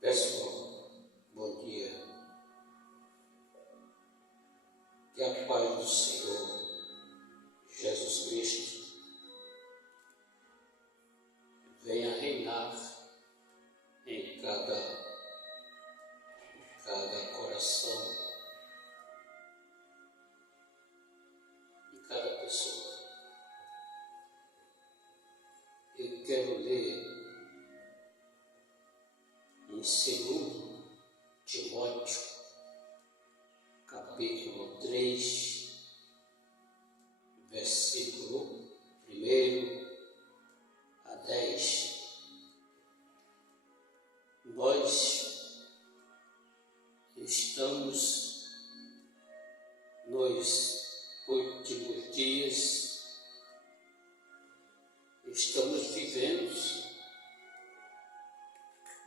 Pessoal, bom dia. Que a paz do Senhor Jesus Cristo venha reinar em cada coração de cada pessoa. Eu quero ler em 2 Timóteo, capítulo 3, versículo 1 a 10. Nós estamos nos últimos dias, estamos vivendo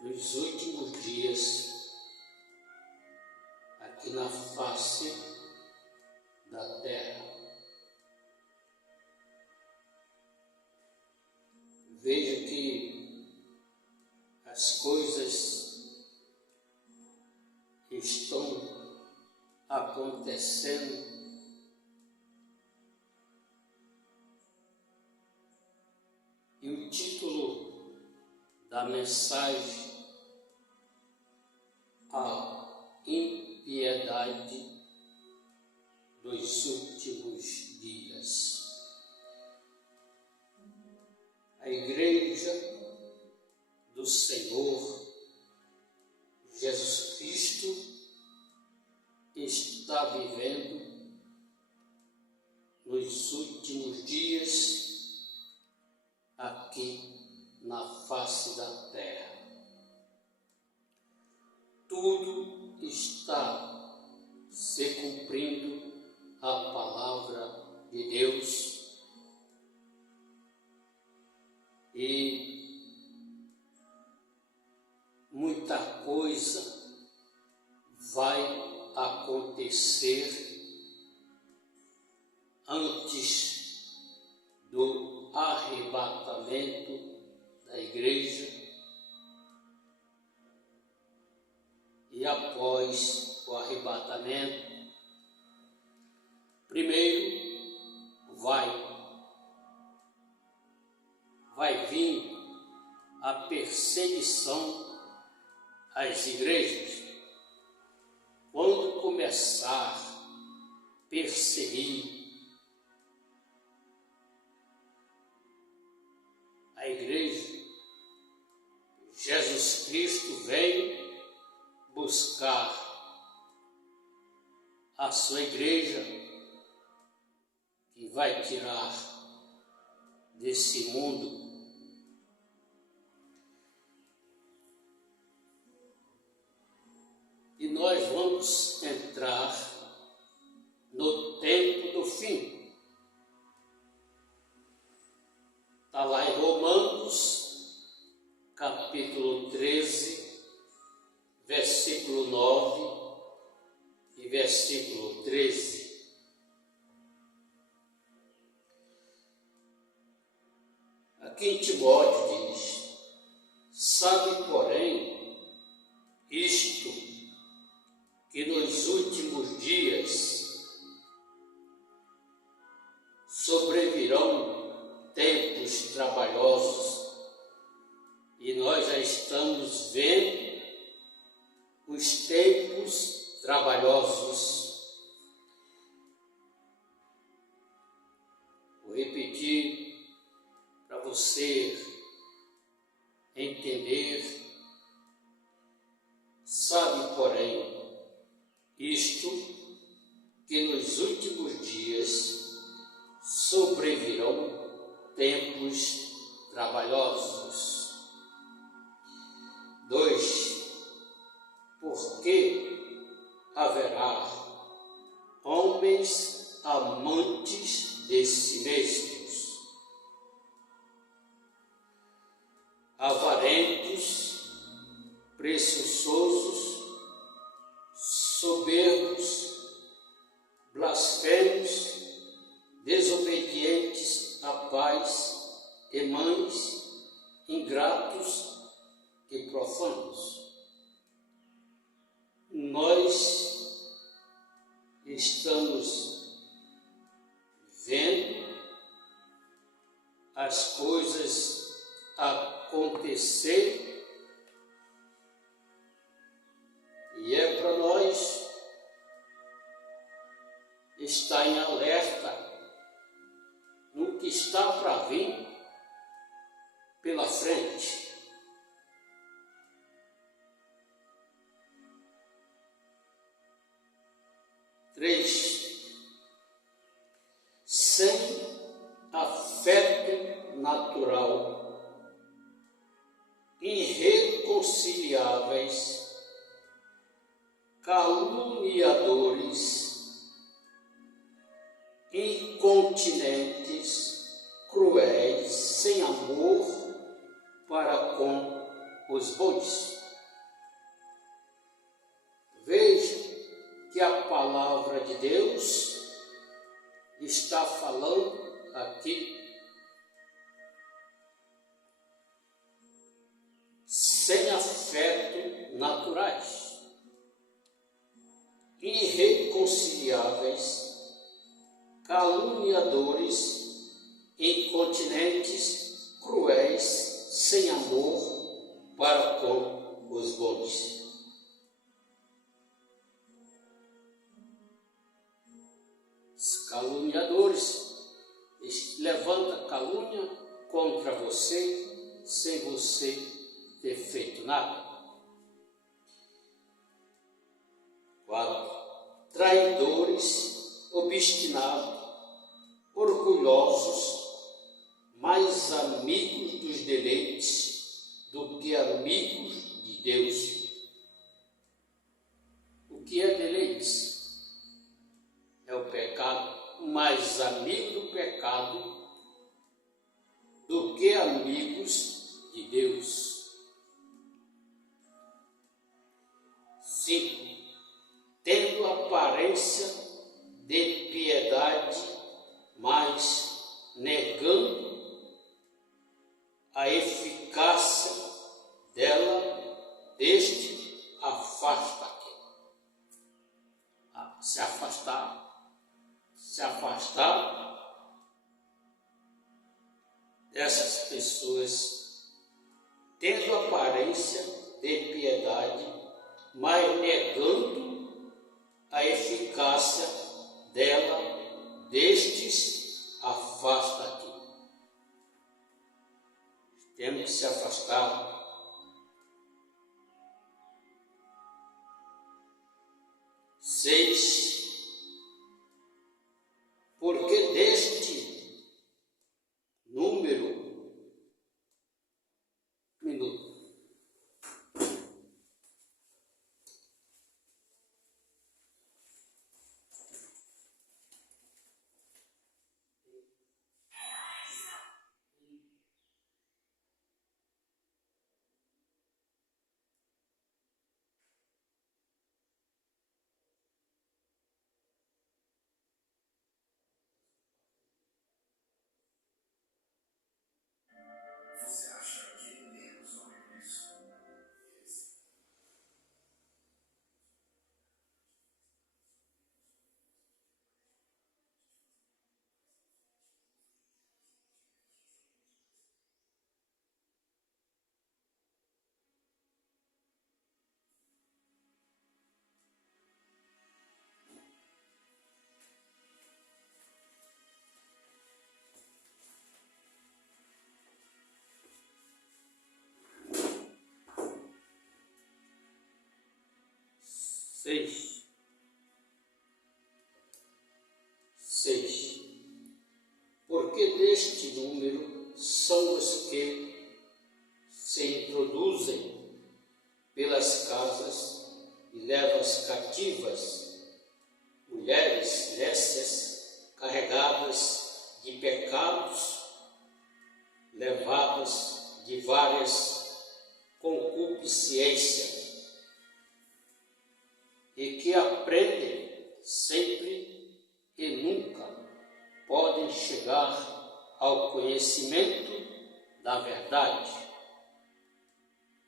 nos últimos dias aqui na face da terra. Veja que as coisas estão acontecendo e o título da mensagem: a impiedade dos últimos dias. A Igreja do Senhor Jesus Cristo está vivendo nos últimos dias aqui na face da terra. Tudo está se cumprindo a palavra de Deus e muita coisa vai acontecer antes do arrebatamento da igreja e após o arrebatamento. Primeiro vai vir a perseguição às igrejas. Quando começar a perseguir a igreja, Jesus Cristo veio buscar a sua igreja, que vai tirar desse mundo. E nós vamos entrar no tempo do fim. Está lá em Romanos, capítulo 13, versículo 9 e versículo 13. Aqui em Timóteo diz: sabe, porém, isto, que nos últimos dias sobrevirão tempos trabalhosos, e nós já estamos vendo os tempos trabalhosos. Vou repetir para você entender. Sabe, porém, isto, que nos últimos dias sobrevirão tempos trabalhosos. 2. Porque haverá homens amantes de si mesmos, avarentos, presunçosos, soberbos, blasfemos, desobedientes a pais e mães, ingratos e profanos. as coisas acontecerem, e é para nós estar em alerta no que está para vir pela frente. Sem afeto natural, irreconciliáveis, caluniadores, incontinentes, cruéis, sem amor para com os bons. Veja que a palavra de Deus está falando aqui sem afeto naturais, irreconciliáveis, caluniadores, incontinentes, cruéis, sem amor para com os bons. Os caluniadores levantam calúnia contra você sem você ter feito nada. 4. Traidores, obstinados, orgulhosos, mais amigos dos deleites do que amigos de Deus. O que é deleites? É o pecado, mais amigo do pecado do que amigos de Deus. 5. Tendo aparência de piedade, mas negando a eficácia dela, deste afasta-te. Se afastar dessas pessoas, tendo aparência de piedade, mas negando a eficácia dela, destes afasta-te. Temos que se afastar. 6. Porque deste número, Você acha que menos sobre isso? 6. Porque deste número são os que se introduzem pelas casas e levam cativas mulheres nécias, carregadas de pecados, levadas de várias concupiscências, e que aprendem sempre e nunca podem chegar ao conhecimento da verdade.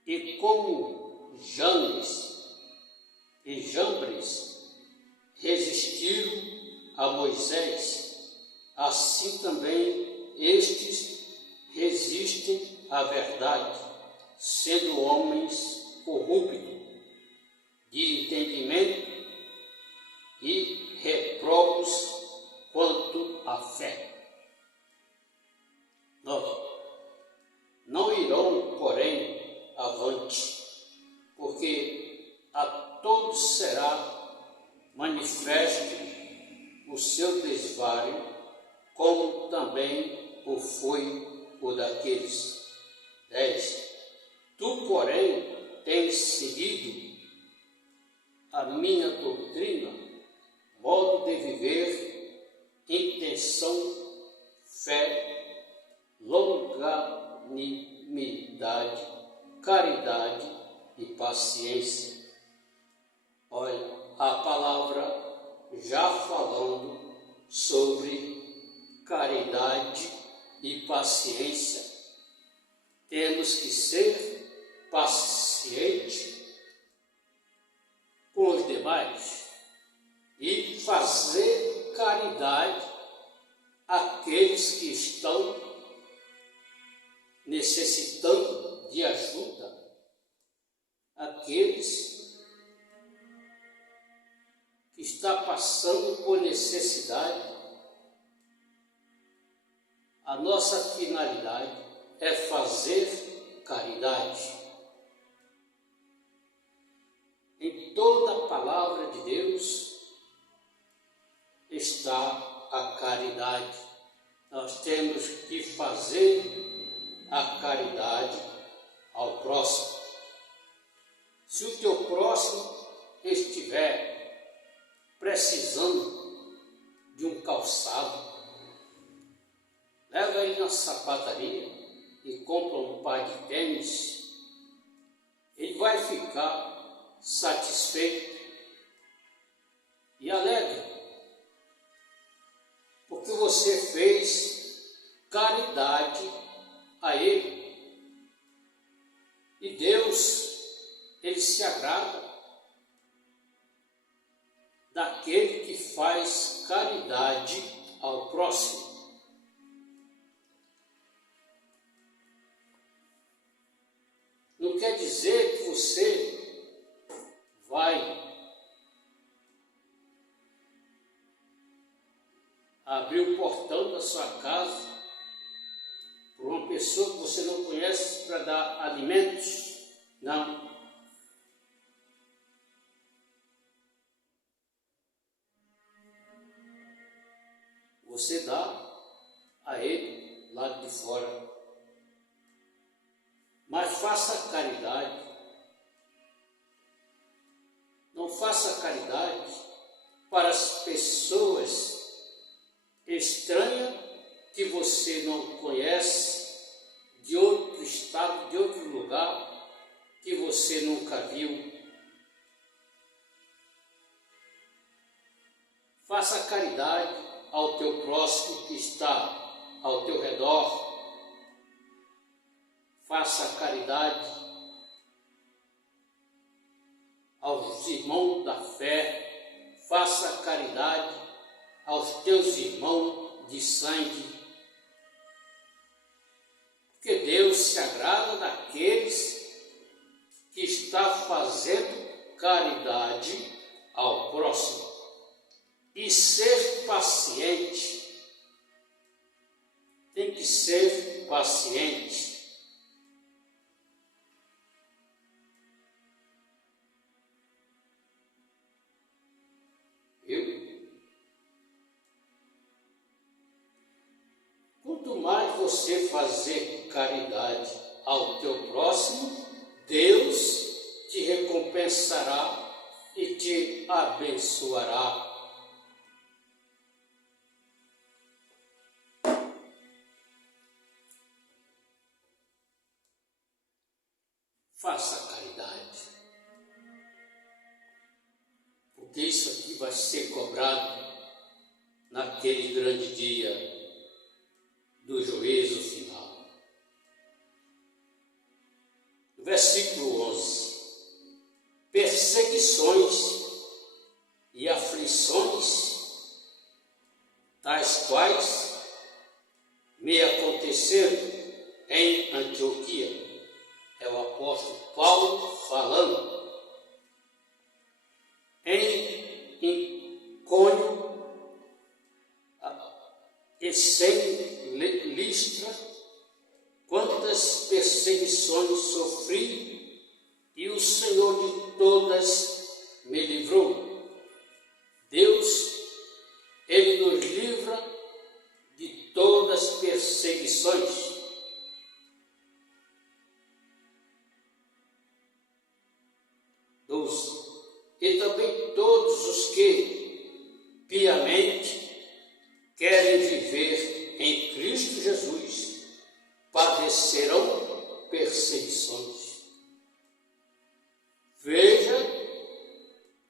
E como Janes e Jambres resistiram a Moisés, assim também estes a verdade, sendo homens corruptos, de entendimento e reprobos quanto à fé. 9. Não irão, porém, avante, porque a todos será manifesto o seu desvario, como também o foi o daqueles. 10. Tu, porém, tens seguido a minha doutrina, modo de viver, intenção, fé, longanimidade, caridade e paciência. Olha, a palavra já falando sobre caridade e paciência. Temos que ser pacientes com os demais e fazer caridade àqueles que estão necessitando de ajuda, aqueles que estão passando por necessidade. A nossa finalidade é fazer caridade. Em toda a palavra de Deus está a caridade. Nós temos que fazer a caridade ao próximo. Se o teu próximo estiver precisando de um calçado, leva ele na sapataria e compra um par de tênis. Ele vai ficar satisfeito e alegre, porque você fez caridade a ele. E Deus, ele se agrada daquele que faz caridade ao próximo. Não quer dizer que você vai abrir o portão da sua casa para uma pessoa que você não conhece para dar alimentos. Não. Você dá a ele lá de fora. Mas faça caridade. Não faça caridade para as pessoas estranhas que você não conhece, de outro estado, de outro lugar, que você nunca viu. Faça caridade ao teu próximo que está ao teu redor. Faça caridade aos irmãos da fé. Faça caridade aos teus irmãos de sangue. Porque Deus se agrada daqueles que estão fazendo caridade ao próximo. E ser paciente. Tem que ser paciente. Quanto mais você fazer caridade ao teu próximo, Deus te recompensará e te abençoará. Faça caridade, porque isso aqui vai ser cobrado naquele grande dia do juízo final. Versículo 11. Perseguições e aflições, tais quais me aconteceram em Antioquia, perseguições sofri, e o Senhor de todas me livrou. Deus, Ele nos livra de todas as perseguições. 12. E também todos os que piamente querem viver em Cristo Jesus padecerão perseguições. Veja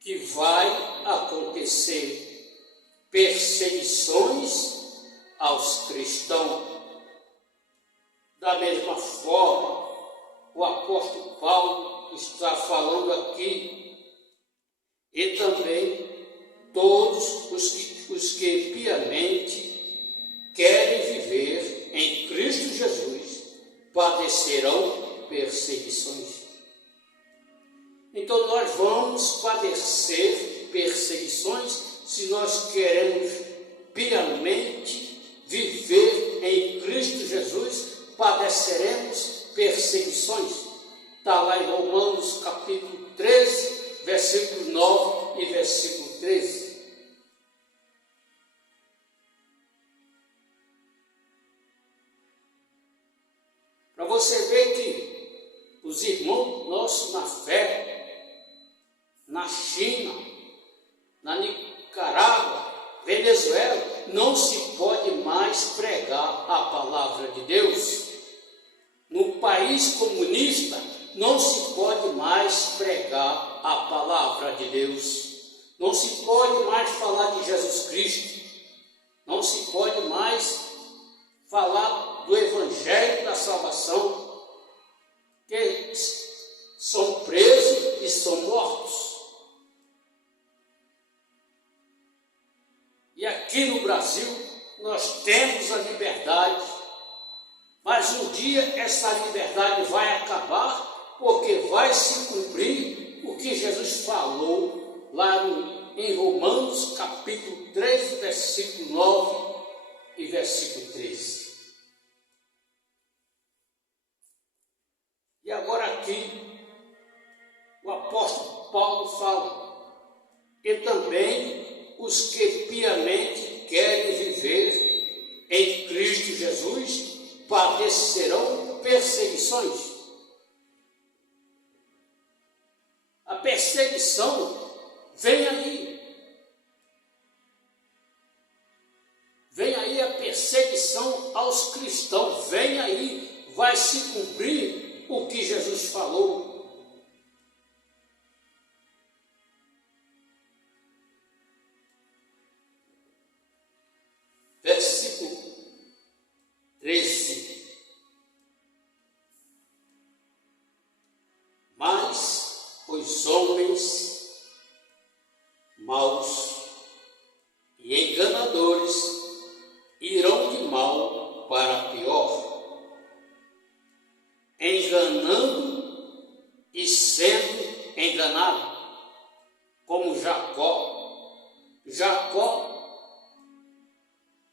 que vai acontecer perseguições aos cristãos. Da mesma forma, o apóstolo Paulo está falando aqui, e também todos os que piamente querem viver em Cristo Jesus padecerão perseguições. Então nós vamos padecer perseguições se nós queremos piamente viver em Cristo Jesus, padeceremos perseguições. Está lá em Romanos capítulo 13, versículo 9 e versículo 13. Para você ver que os irmãos nossos na fé, na China, na Nicarágua, Venezuela, não se pode mais pregar a palavra de Deus. No país comunista, não se pode mais pregar a palavra de Deus. Não se pode mais falar de Jesus Cristo. Não se pode mais falar do Evangelho da salvação, que são presos e são mortos. E aqui no Brasil, nós temos a liberdade, mas um dia essa liberdade vai acabar, porque vai se cumprir o que Jesus falou lá em Romanos capítulo 13, versículo 9 e versículo 13. E agora aqui, o apóstolo Paulo fala, e também os que piamente querem viver em Cristo Jesus padecerão perseguições. A perseguição vem aí. Vem aí a perseguição aos cristãos. Vem aí. Vai se cumprir o que Jesus falou. Versículo 13. Mas os homens maus e enganadores irão de mal para pior, enganando e sendo enganado, como Jacó. Jacó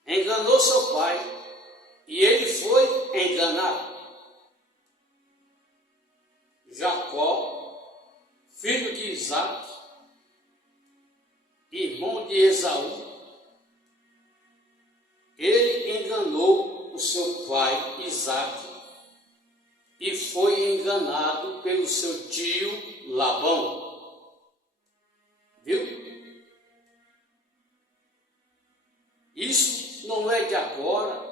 enganou seu pai e ele foi enganado. Jacó, filho de Isaac, irmão de Esaú, ele enganou o seu pai Isaac e foi enganado pelo seu tio Labão. Viu? Isso não é de agora,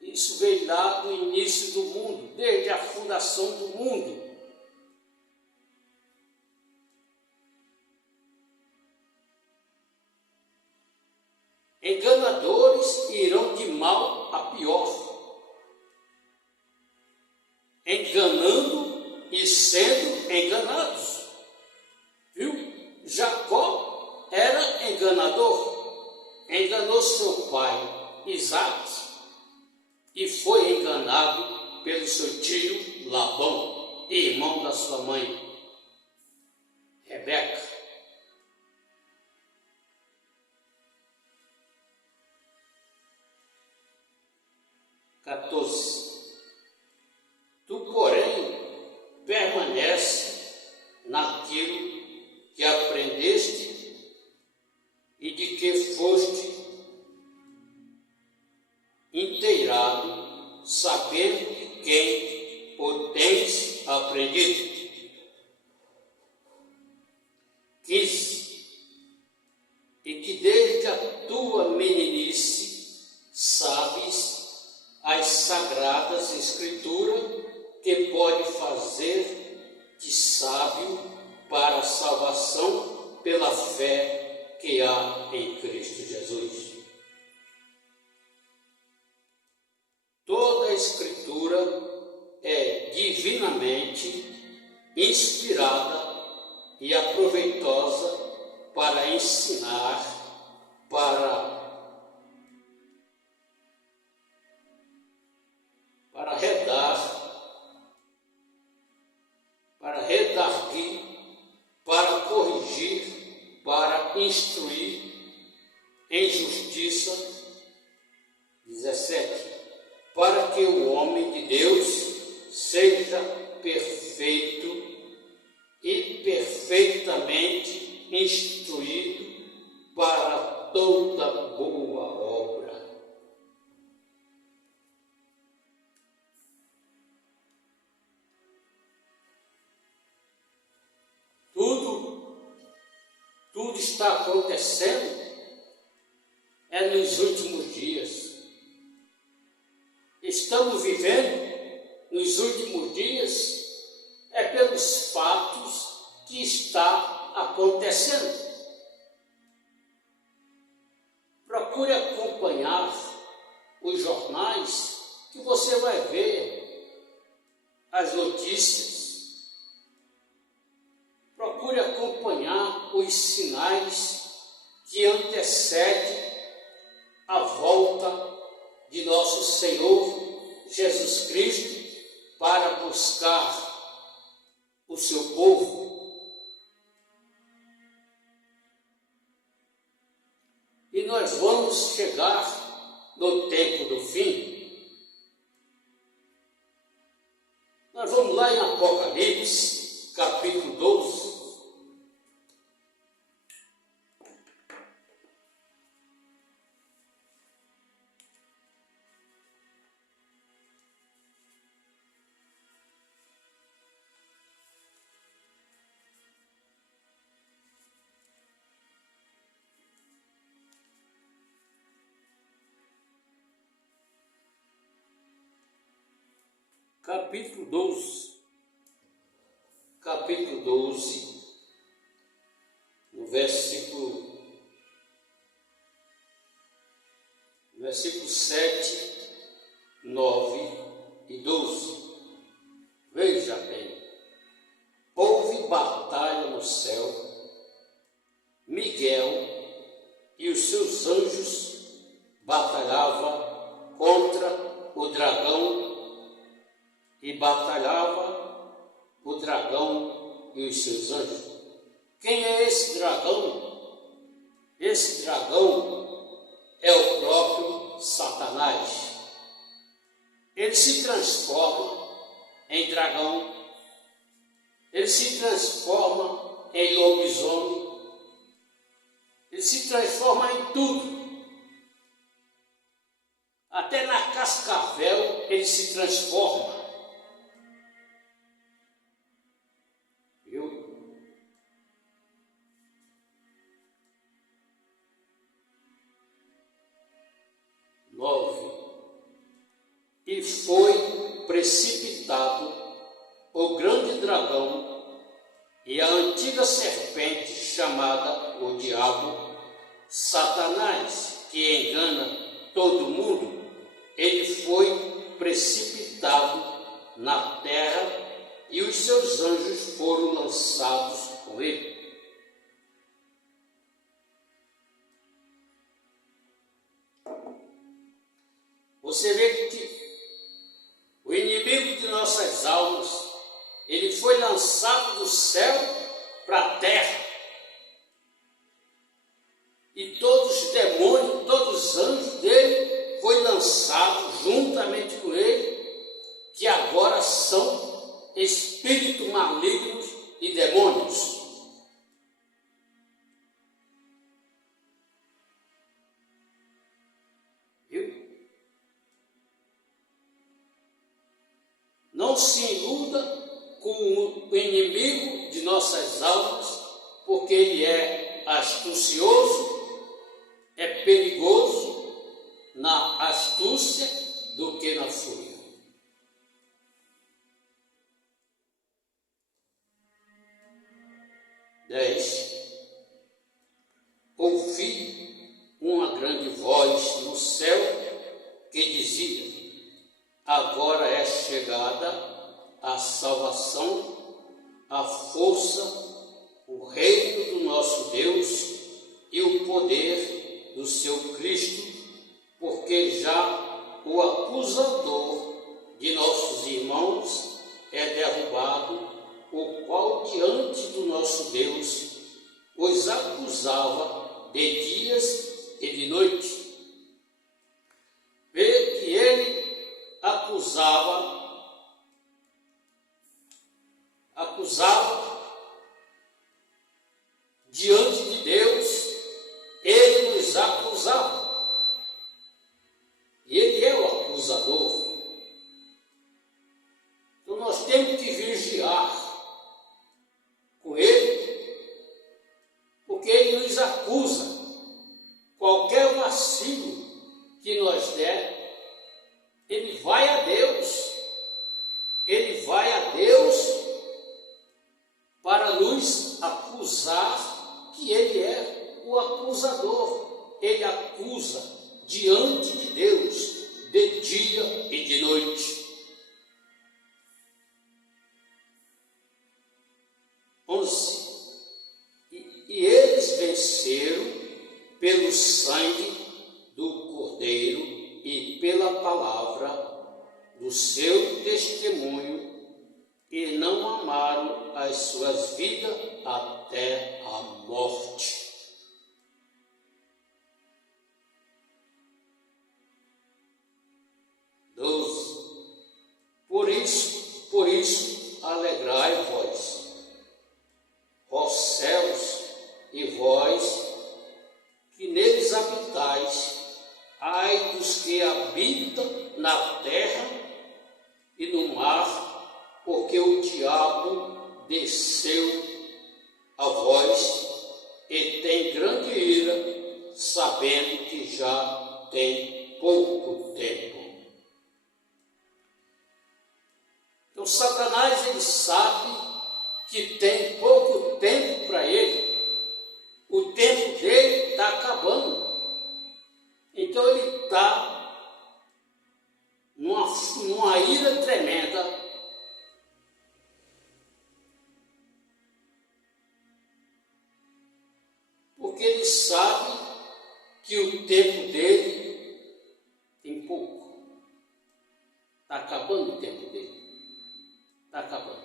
isso veio lá do início do mundo, desde a fundação do mundo. Enganadores irão de mal a pior, enganando e sendo enganados. Viu? Jacó era enganador, enganou seu pai Isaac e foi enganado pelo seu tio Labão, irmão da sua mãe Rebeca. 14. Tu, porém, acredito. 15. E que desde a tua meninice sabes as sagradas escrituras que pode fazer-te sábio para a salvação pela fé que há em Cristo Jesus. Toda a escritura é divinamente inspirada e aproveitosa para ensinar, para redarguir, para corrigir, para instruir em justiça. 17. Para que o homem de Deus seja perfeito e perfeitamente instruído para toda boa obra. Tudo está acontecendo nos últimos dias. Estamos vivendo nos últimos dias pelos fatos que está acontecendo. Procure acompanhar os jornais que você vai ver as notícias. Procure acompanhar os sinais que antecedem a volta de nosso Senhor Jesus Cristo para buscar o seu povo. E nós vamos chegar no tempo do fim. Nós vamos lá em Apocalipse, capítulo 12. Capítulo 12, no versículo 7, 9 e 12. Veja bem, houve batalha no céu, Miguel e os seus anjos batalhavam contra o dragão, e batalhava o dragão e os seus anjos. Quem é esse dragão? Esse dragão é o próprio Satanás. Ele se transforma em dragão, ele se transforma em lobisomem, ele se transforma em tudo. Até na cascavel ele se transforma. Viu? E foi precipitado o grande dragão e a antiga serpente chamada o diabo, Satanás, que engana todo mundo. Ele foi precipitado na terra e os seus anjos foram lançados com ele. Você vê que o inimigo de nossas almas, ele foi lançado do céu para a terra. E todos os demônios, todos os anjos dele foi lançado juntamente com ele, que agora são espíritos malignos e demônios. Viu? Não se iluda com o inimigo de nossas almas, porque ele é astucioso, é perigoso na astúcia do que na fúria. Ouvi uma grande voz no céu que dizia: agora é chegada a salvação, a força, o reino do nosso Deus e o poder do seu Cristo, porque já o acusador de nossos irmãos é derrubado, o qual diante do nosso Deus os acusava de dias e de noite. Vê que ele acusava diante de Deus, ele nos acusava. E ele é o acusador. Então nós temos que vigiar com ele, porque ele nos acusa. Qualquer vacilo que nós der, ele vai a Deus. Ele vai a Deus para nos acusar, que ele é o acusador. Ele acusa diante de Deus, de dia e de noite. 11. E eles venceram pelo sangue do Cordeiro e pela palavra do seu testemunho, e não amaram as suas vidas até a morte. Por isso, alegrai-vos, ó céus, e vós que neles habitais, ai dos que habitam na terra e no mar, porque o diabo desceu a vós e tem grande ira, sabendo que já tem pouco tempo. Então Satanás, ele sabe que tem pouco tempo para ele. O tempo dele está acabando. Então ele está numa ira tremenda. Porque ele sabe que o tempo dele tem pouco. Está acabando o tempo dele. Está acabando.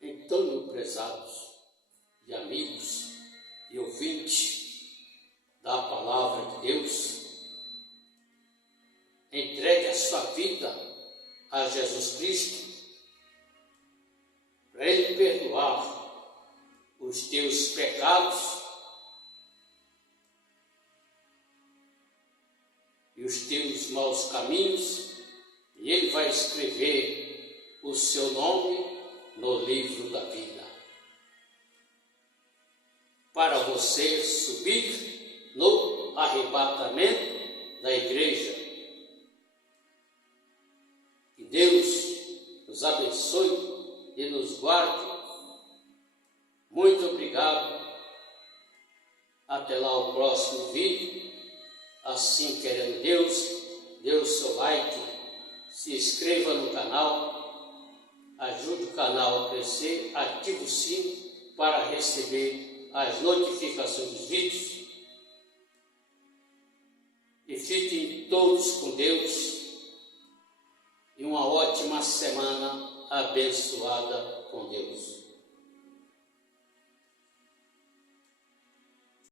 Então, meus prezados e amigos e ouvintes da palavra de Deus, entregue a sua vida a Jesus Cristo, para Ele perdoar os teus pecados e os teus maus caminhos, e Ele vai escrever o seu nome no livro da vida, para você subir no arrebatamento da igreja. Que Deus nos abençoe e nos guarde. Muito obrigado. Até lá o próximo vídeo. Assim querendo Deus, dê o seu like, se inscreva no canal, ajude o canal a crescer, ative o sino para receber as notificações dos vídeos. E fiquem todos com Deus e uma ótima semana abençoada com Deus.